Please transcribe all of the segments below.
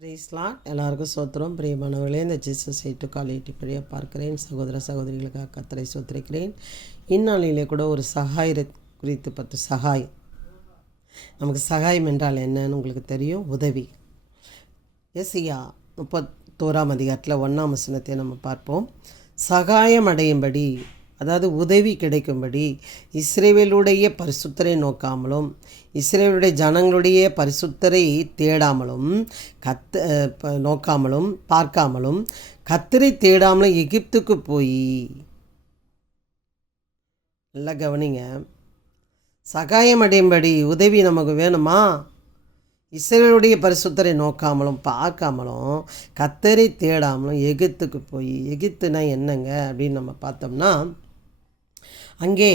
பிரைஸ்லாட் எல்லாருக்கும் சோத்திரம். பிரியமானவர்களே, இந்த ஜீசஸ் எய்ட்டு காலேட்டி படியாக பார்க்கிறேன். சகோதர சகோதரிகளுக்காக கத்தரை சோத்திருக்கிறேன். இந்நாளிலே கூட ஒரு சகாய குறித்து 10 சகாயம். நமக்கு சகாயம் என்றால் என்னன்னு உங்களுக்கு தெரியும். உதவி. எசையா 31 அதிகாரத்தில் 1 வசனத்தை நம்ம பார்ப்போம். சகாயம் அடையும்படி, அதாவது உதவி கிடைக்கும்படி இஸ்ரவேலுடைய பரிசுத்தரை நோக்காமலும் இஸ்ரவேலுடைய ஜனங்களுடைய பரிசுத்தரை தேடாமலும் நோக்காமலும் பார்க்காமலும் கர்த்தரை தேடாமலும் எகிப்துக்கு போய், நல்லா கவனிங்க, சகாயம் அடையும்படி உதவி நமக்கு வேணுமா? இஸ்ரவேலுடைய பரிசுத்தரை நோக்காமலும் பார்க்காமலும் கர்த்தரை தேடாமலும் எகிப்துக்கு போய், எகிப்துனா என்னங்க அப்படின்னு நம்ம பார்த்தோம்னா, அங்கே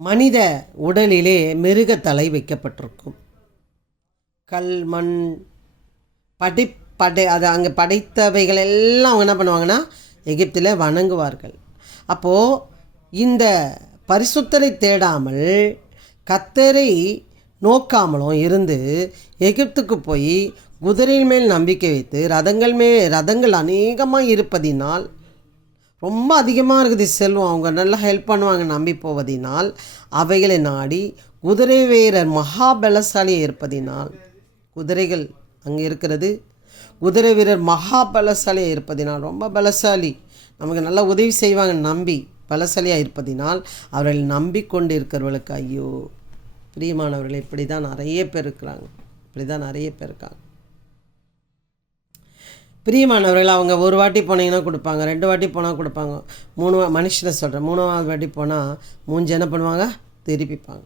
மனித உடலிலே மிருக தலை வைக்கப்பட்டிருக்கும். கல் மண் அது அங்கே படைத்தவைகள் எல்லாம் அவங்க என்ன பண்ணுவாங்கன்னா எகிப்தில் வணங்குவார்கள். அப்போது இந்த பரிசுத்தரை தேடாமல் கர்த்தரை நோக்காமலும் இருந்து எகிப்துக்கு போய் குதிரையின் மேல் நம்பிக்கை வைத்து ரதங்கள் அநேகமாக இருப்பதினால், ரொம்ப அதிகமாக இருக்குது செல்வம், அவங்க நல்லா ஹெல்ப் பண்ணுவாங்க நம்பி போவதினால், அவைகளை நாடி குதிரை வீரர் மகாபலசாலியாக இருப்பதினால், குதிரைகள் அங்கே இருக்கிறது, குதிரை வீரர் மகாபலசாலியாக இருப்பதினால், ரொம்ப பலசாலி, நமக்கு நல்லா உதவி செய்வாங்க நம்பி பலசாலியாக இருப்பதினால், அவர்கள் நம்பிக்கொண்டு இருக்கிறவர்களுக்கு ஐயோ. பிரியமானவர்கள், இப்படி தான் நிறைய பேர் இருக்காங்க. பிரியமானவர்கள், அவங்க ஒரு வாட்டி போனீங்கன்னா கொடுப்பாங்க, 2 வாட்டி போனால் கொடுப்பாங்க, 3 மனுஷனை சொல்கிறேன், 3ஆவது வாட்டி போனால் மூஞ்சி என்ன பண்ணுவாங்க, திருப்பிப்பாங்க.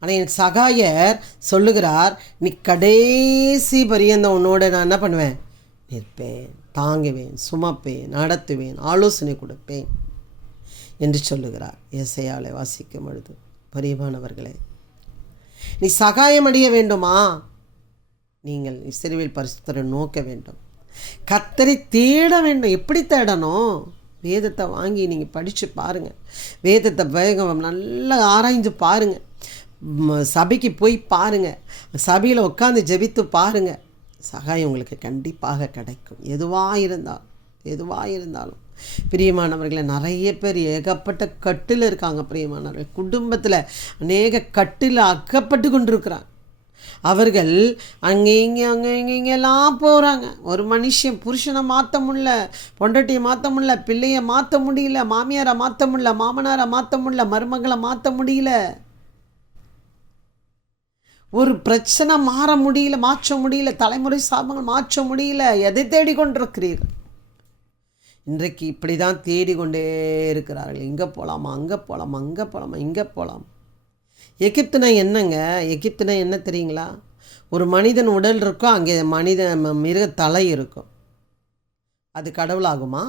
ஆனால் என் சகாயர் சொல்லுகிறார், நீ கடைசி பரியந்தம் உன்னோட நான் என்ன பண்ணுவேன், நிற்பேன், தாங்குவேன், சுமப்பேன், நடத்துவேன், ஆலோசனை கொடுப்பேன் என்று சொல்லுகிறார். ஏசாயாவை வாசிக்கும் பொழுது, பிரியமானவர்களே, நீ சகாயம் அடைய வேண்டுமா? நீங்கள் இஸ்ரவேல் பரிசுத்தரை நோக்க வேண்டும், கர்த்தரை தேட வேண்டும். எப்படி தேடணும்? வேதத்தை வாங்கி நீங்கள் படித்து பாருங்கள், வேதத்தை வேகம் நல்லா ஆராய்ந்து பாருங்கள், சபைக்கு போய் பாருங்கள், சபையில் உட்காந்து ஜெபித்து பாருங்கள், சகாயம் உங்களுக்கு கண்டிப்பாக கிடைக்கும். எதுவாக இருந்தாலும். பிரியமானவர்களை, நிறைய பேர் ஏகப்பட்ட கட்டில் இருக்காங்க. பிரியமானவர்கள், குடும்பத்தில் அநேக கட்டில் அக்கப்பட்டு கொண்டிருக்கிறாங்க. அவர்கள் அங்கே இங்கெல்லாம் போகிறாங்க. ஒரு மனுஷன் புருஷனை மாற்ற முடியல, பொண்டாட்டியை மாற்ற முடியல, பிள்ளையை மாற்ற முடியல, மாமியாரை மாற்ற முடியல, மாமனாரை மாற்ற முடியல, மருமகளை மாற்ற முடியல, ஒரு பிரச்சனை மாற்ற முடியல, தலைமுறை சாபங்கள் மாற்ற முடியல. எதை தேடிக்கொண்டிருக்கிறீர்கள்? இன்றைக்கு இப்படி தான் தேடிக்கொண்டே இருக்கிறார்கள். இங்கே போகலாமா, அங்கே போகலாமா. எகிப்துனா என்னங்க? எகிப்துனா என்ன தெரியுங்களா? ஒரு மனிதன் உடல் இருக்கும், அங்கே மிருக தலை இருக்கும். அது கடவுளாகுமா?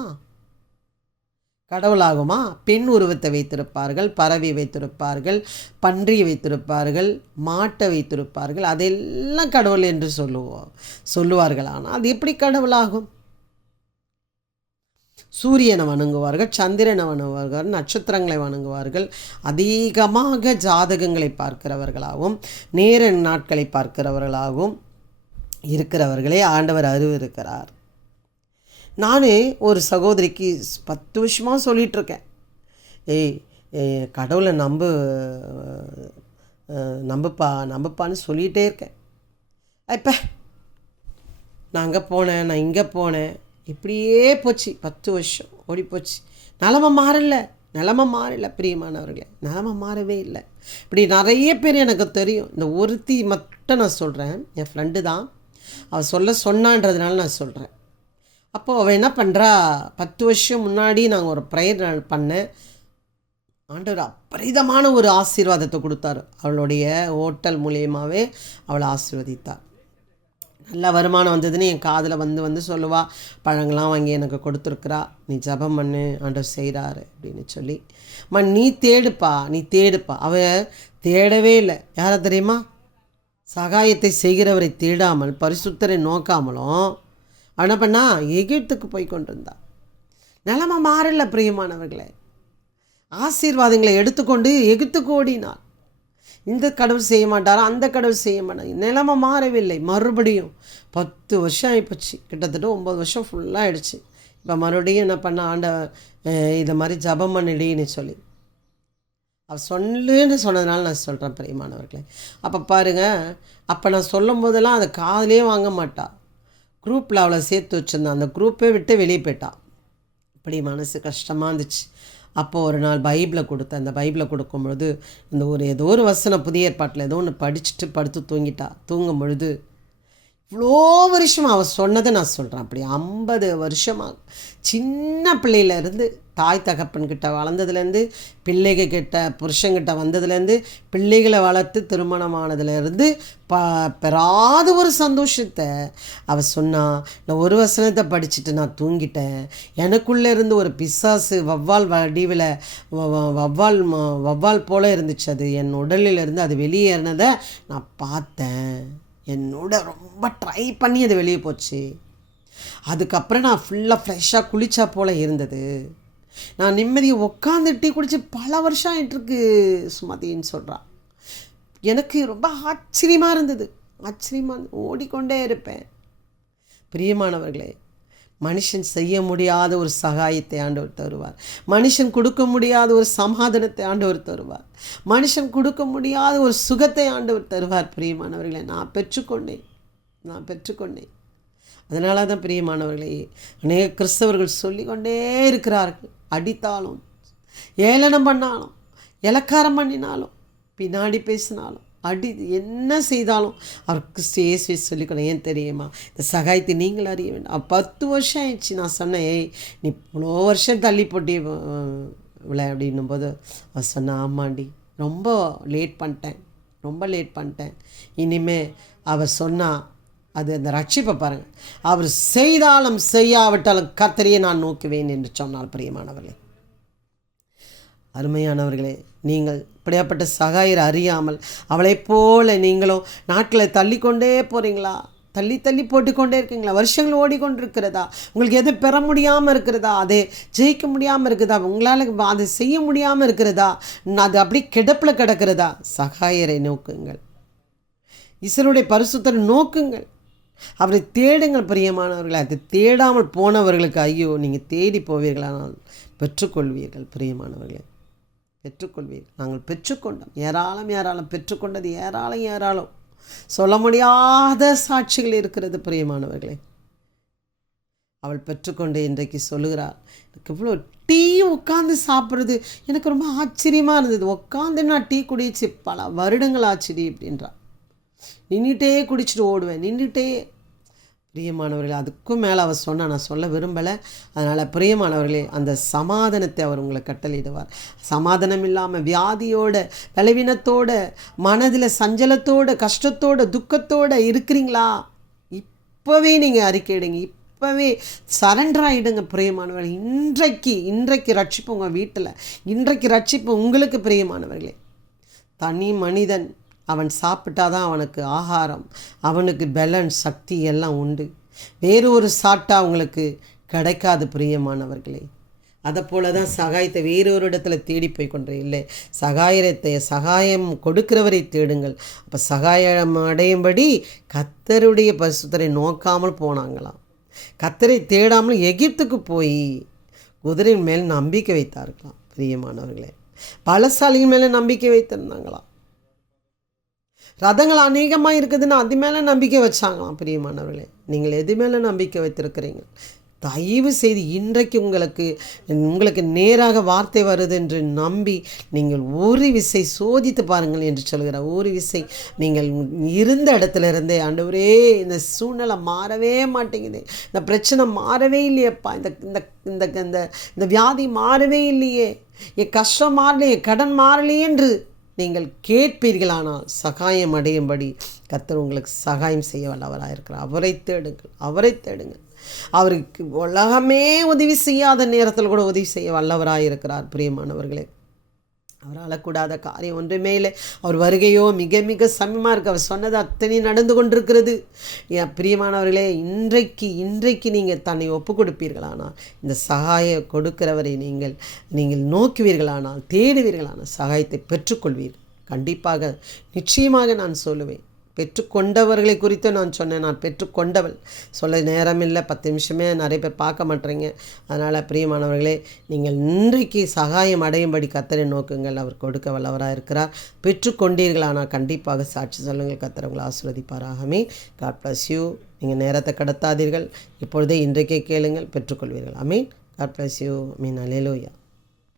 பெண் உருவத்தை வைத்திருப்பார்கள், பறவை வைத்திருப்பார்கள், பன்றியை வைத்திருப்பார்கள், மாட்டை வைத்திருப்பார்கள். அதெல்லாம் கடவுள் என்று சொல்லுவார்கள். ஆனால் அது எப்படி கடவுளாகும்? சூரியனை வணங்குவார்கள், சந்திரனை வணங்குவார்கள், நட்சத்திரங்களை வணங்குவார்கள். அதிகமாக ஜாதகங்களை பார்க்கிறவர்களாகவும் நேர நாட்களை பார்க்கிறவர்களாகவும் இருக்கிறவர்களே ஆண்டவர் அறிவிருக்கிறார். நான் ஒரு சகோதரிக்கு 10 வருஷமாக சொல்லிகிட்ருக்கேன், கடவுளை நம்புப்பான்னு சொல்லிகிட்டே இருக்கேன். இப்போ நான் அங்கே போனேன், நான் இங்கே போனேன், இப்படியே போச்சு. 10 வருஷம் ஓடி போச்சு. நிலமை மாறல. பிரியமானவர்களே, நிலமை மாறவே இல்லை. இப்படி நிறைய பேர் எனக்கு தெரியும். இந்த ஒருத்தி மட்டும் நான் சொல்கிறேன், என் ஃப்ரெண்டு தான், அவள் சொன்னான்றதுனால நான் சொல்கிறேன். அப்போது அவள் என்ன பண்ணுறா, 10 வருஷம் முன்னாடி நாங்கள் ஒரு ப்ரேயர் பண்ணேன். ஆண்டவர் அபரிதமான ஒரு ஆசீர்வாதத்தை கொடுத்தாரு. அவளுடைய ஹோட்டல் மூலியமாகவே அவளை ஆசீர்வதித்தார். நல்ல வருமானம் வந்ததுன்னு என் காதில் வந்து சொல்லுவா, பழங்கள்லாம் வாங்கி எனக்கு கொடுத்துருக்குறா, நீ ஜெபம் பண்ணு, ஆண்டவர் செய்கிறாரு அப்படின்னு சொல்லி. நீ தேடுப்பா. அவள் தேடவே இல்லை. யாரை தெரியுமா? சகாயத்தை செய்கிறவரை தேடாமல் பரிசுத்தரை நோக்காமலும் என்ன பண்ணா, எகிப்துக்கு போய் கொண்டிருந்தா. நிலைமை மாறல. பிரியமானவர்களே, ஆசீர்வாதங்களை எடுத்துக்கொண்டு எகிப்துக்கு ஓடினாள். இந்த கடவுள் செய்ய மாட்டாரா, அந்த கடவுள் செய்ய மாட்டாங்க. நிலைமை மாறவில்லை. மறுபடியும் 10 வருஷம் ஆகிப்போச்சு, கிட்டத்தட்ட 9 வருஷம் ஃபுல்லாக ஆகிடுச்சு. இப்போ மறுபடியும் என்ன பண்ண, இதை மாதிரி ஜபம் பண்ணிடின்னு சொல்லி அவள் சொல்லுன்னு சொன்னதுனால நான் சொல்கிறேன் பிரியமானவர்களே. அப்போ பாருங்கள், அப்போ நான் சொல்லும் போதெல்லாம் அதை காதிலே வாங்க மாட்டா. குரூப்பில் அவளை சேர்த்து வச்சுருந்தான், அந்த குரூப்பை விட்டு வெளியே போயிட்டான். அப்படி மனசு கஷ்டமாக இருந்துச்சு. அப்போது ஒரு நாள் பைபிளை கொடுத்தேன். அந்த பைபிளை கொடுக்கும்பொழுது அந்த ஏதோ ஒரு வசனம் புதிய ஏற்பாட்டில் ஏதோ ஒன்று படிச்சுட்டு படுத்து தூங்கிட்டா. தூங்கும் பொழுது இவ்வளோ வருஷமாக அவள் சொன்னதை நான் சொல்கிறேன். அப்படி 50 வருஷமாக சின்ன பிள்ளையிலேருந்து தாய் தகப்பன்கிட்ட வளர்ந்ததுலேருந்து பிள்ளைகிட்ட புருஷங்கிட்ட வந்ததுலேருந்து பிள்ளைகளை வளர்த்து திருமணமானதுலேருந்து பெறாத ஒரு சந்தோஷத்தை அவள் சொன்னான். நான் ஒரு வசனத்தை படிச்சுட்டு நான் தூங்கிட்டேன். எனக்குள்ளே இருந்து ஒரு பிசாசு வவ்வால் வடிவில் வவ்வால் போல் இருந்துச்சு. அது என் உடலிலிருந்து அது வெளியேறினதை நான் பார்த்தேன். என்னோட ரொம்ப ட்ரை பண்ணி அது வெளியே போச்சு. அதுக்கப்புறம் நான் ஃபுல்லாக ஃப்ரெஷ்ஷாக குளிச்சா போல் இருந்தது. நான் நிம்மதியை உட்காந்து டீ குடித்து பல வருஷம் ஆகிட்டுருக்கு சுமதின்னு சொல்கிறான். எனக்கு ரொம்ப ஆச்சரியமாக இருந்தது. ஓடிக்கொண்டே இருப்பேன். பிரியமானவர்களே, மனுஷன் செய்ய முடியாத ஒரு சகாயத்தை ஆண்டவர் தருவார். மனுஷன் கொடுக்க முடியாத ஒரு சமாதானத்தை ஆண்டவர் தருவார். மனுஷன் கொடுக்க முடியாத ஒரு சுகத்தை ஆண்டவர் தருவார். பிரியமானவர்களே, நான் பெற்றுக்கொண்டேன். அதனால தான் பிரியமானவர்களே, அநேக கிறிஸ்தவர்கள் சொல்லிக்கொண்டே இருக்கிறார்கள். அடித்தாலும், ஏளனம் பண்ணாலும், இலக்காரம் பண்ணினாலும், பின்னாடி பேசினாலும், என்ன செய்தாலும் அவர் கிறிஸ்து இயேசுவை சொல்லிக்கணும். ஏன் தெரியுமா? இந்த சகாயத்தை நீங்கள் அறிய வேண்டாம். 10 வருஷம் ஆயிடுச்சு. நான் சொன்னேன், நீ இவ்வளோ வருஷம் தள்ளி போட்டி இவ்வளோ அப்படின்னும் போது அவர் சொன்ன, ஆமாண்டி, ரொம்ப லேட் பண்ணிட்டேன். இனிமே அவர் சொன்னால் அது அந்த ரட்சிப்பை பாருங்கள். அவர் செய்தாலும் செய்யாவிட்டாலும் கர்த்தரையே நான் நோக்குவேன் என்று சொன்னால் பிரியமானவர்களே, அருமையானவர்களே, நீங்கள் இப்படியாப்பட்ட சகாயரை அறியாமல் அவளைப் போல நீங்களும் நாட்களை தள்ளிக்கொண்டே போகிறீங்களா? தள்ளி போட்டுக்கொண்டே இருக்கீங்களா? வருஷங்கள் ஓடிக்கொண்டிருக்கிறதா? உங்களுக்கு எதை பெற முடியாமல் இருக்கிறதா? அதை ஜெயிக்க முடியாமல் இருக்குதா? உங்களால் அதை செய்ய முடியாமல் இருக்கிறதா? அது அப்படி கிடப்பில் கிடக்கிறதா? சகாயரை நோக்குங்கள். இஸ்ரவேலுடைய பரிசுத்தரை நோக்குங்கள். அவரை தேடுங்கள் பிரியமானவர்களை. அதை தேடாமல் போனவர்களுக்கு ஐயோ, நீங்கள் தேடி போவீர்களானால் பெற்றுக்கொள்வீர்கள். பிரியமானவர்களே, பெற்றுக்கொள்வீர்கள். நாங்கள் பெற்றுக்கொண்டோம். ஏராளம் பெற்றுக்கொண்டது ஏராளம் சொல்ல முடியாத சாட்சிகள் இருக்கிறது பிரியமானவர்களே. அவள் பெற்றுக்கொண்டு இன்றைக்கு சொல்லுகிறாள், எனக்கு இவ்வளோ டீ உட்காந்து சாப்பிட்றது எனக்கு ரொம்ப ஆச்சரியமாக இருந்தது. உட்காந்து நான் டீ குடிச்சு பல வருடங்கள் ஆச்சுடி அப்படின்றா. நின்றுட்டே குடிச்சிட்டு ஓடுவேன், நின்றுட்டே. பிரியமானவர்களே, அதுக்கும் மேலே அவர் சொன்னால் நான் சொல்ல விரும்பலை. அதனால் பிரியமானவர்களே, அந்த சமாதானத்தை அவர் உங்களை கட்டளையிடுவார். சமாதானம் இல்லாமல் வியாதியோட, பலவீனத்தோட, மனதில் சஞ்சலத்தோட, கஷ்டத்தோட, துக்கத்தோடு இருக்கிறீங்களா? இப்போவே நீங்கள் அறிக்கையிடுங்க. இப்போவே சரண்டர் ஆகிடுங்க பிரியமானவர்களே. இன்றைக்கு ரட்சிப்பு உங்கள் வீட்டில், இன்றைக்கு ரட்சிப்பு உங்களுக்கு பிரியமானவர்களே. தனி மனிதன் அவன் சாப்பிட்டாதான் அவனுக்கு ஆகாரம், அவனுக்கு பலன், சக்தி எல்லாம் உண்டு. வேறு ஒரு சாட்டா அவங்களுக்கு கிடைக்காது பிரியமானவர்களே. அதை போல தான் சகாயத்தை வேறொரு இடத்துல தேடி போய் கொண்டே இல்லை. சகாயம் கொடுக்கிறவரை தேடுங்கள். அப்போ சகாயம் அடையும்படி கர்த்தருடைய பரிசுத்தரை நோக்காமல் போனாங்களாம். கர்த்தரை தேடாமல் எகிப்துக்கு போய் குதிரையின் மேல் நம்பிக்கை வைத்தார்களாம். பிரியமானவர்களே, பலசாலியின் மேலே நம்பிக்கை வைத்திருந்தாங்களாம். ரதங்கள் அநேகமாக இருக்குதுன்னு அது மேலே நம்பிக்கை வச்சாங்களாம். பிரியமானவர்களே, நீங்கள் எது மேலே நம்பிக்கை வைத்திருக்கிறீங்க? தயவு செய்து இன்றைக்கு உங்களுக்கு நேராக வார்த்தை வருது என்று நம்பி நீங்கள் ஒரு விசை சோதித்து பாருங்கள் என்று சொல்கிறார். ஒரு விசை நீங்கள் இருந்த இடத்துல இருந்தே, ஆண்டவரே இந்த சூழ்நிலை மாறவே மாட்டேங்குது, இந்த பிரச்சனை மாறவே இல்லையப்பா, இந்த வியாதி மாறவே இல்லையே, என் கஷ்டம் மாறலையே, கடன் மாறலையே என்று நீங்கள் கேட்பீர்களானால் சகாயம் அடையும்படி கர்த்தர் உங்களுக்கு சகாயம் செய்ய வல்லவராக இருக்கிறார். அவரை தேடுங்கள். அவருக்கு உலகமே உதவி செய்யாத நேரத்தில் கூட உதவி செய்ய வல்லவராக இருக்கிறார். பிரியமானவர்களே, அவரால் கூடாத காரியம் ஒன்றுமே இல்லை. அவர் வருகையோ மிக மிக சமயமாக இருக்குது. அவர் சொன்னது அத்தனை நடந்து கொண்டிருக்கிறது. என் பிரியமானவர்களே, இன்றைக்கு நீங்கள் தன்னை ஒப்பு கொடுப்பீர்களானால், இந்த சகாய கொடுக்கிறவரை நீங்கள் நோக்குவீர்களானால், தேடுவீர்களானால் சகாயத்தை பெற்றுக்கொள்வீர்கள். கண்டிப்பாக நிச்சயமாக நான் சொல்லுவேன். பெற்றுக்கொண்டவர்களை குறித்து நான் சொன்னேன். நான் பெற்றுக்கொண்டவள் சொல்ல நேரமில்லை, 10 நிமிஷமே நிறைய பேர் பார்க்க மாட்டேறீங்க. அதனால் பிரியமானவர்களே, நீங்கள் இன்றைக்கு சகாயம் அடையும்படி கர்த்தரை நோக்குங்கள். அவர் கொடுக்க வல்லவராக இருக்கிறார். பெற்றுக்கொண்டீர்கள், ஆனால் கண்டிப்பாக சாட்சி சொல்லுங்கள். கர்த்தர் உங்களை ஆசீர்வதிப்பாராகவே. God bless you. நீங்கள் நேரத்தை கடத்தாதீர்கள். இப்பொழுதே இன்றைக்கே கேளுங்கள், பெற்றுக்கொள்வீர்கள். ஆமீன். God bless you. ஆமீன். அல்லேலூயா.